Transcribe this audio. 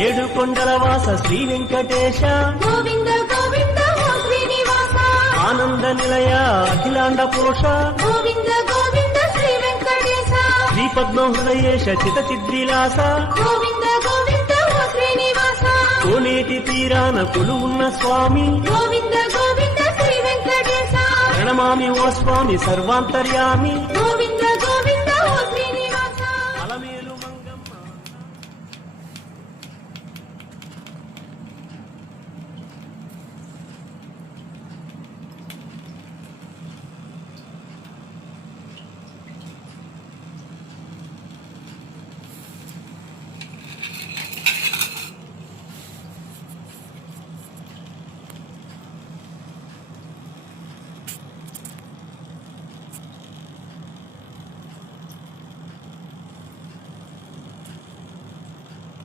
ఏడు కొండల వాస శ్రీ వెంకటేశ గోవింద గోవింద ఓ శ్రీనివాస ఆనంద నిలయ అఖిలాండ పోష గోవింద గోవింద శ్రీ వెంకటేశ శ్రీ పద్మహృదయేశ చిత చిద్విలాస గోవింద గోవింద ఓ శ్రీనివాస కోనేటి తీరాన కొలువున్న స్వామి గోవింద గోవింద శ్రీ వెంకటేశ ప్రణమామి ఓ స్వామి సర్వాంతర్యామి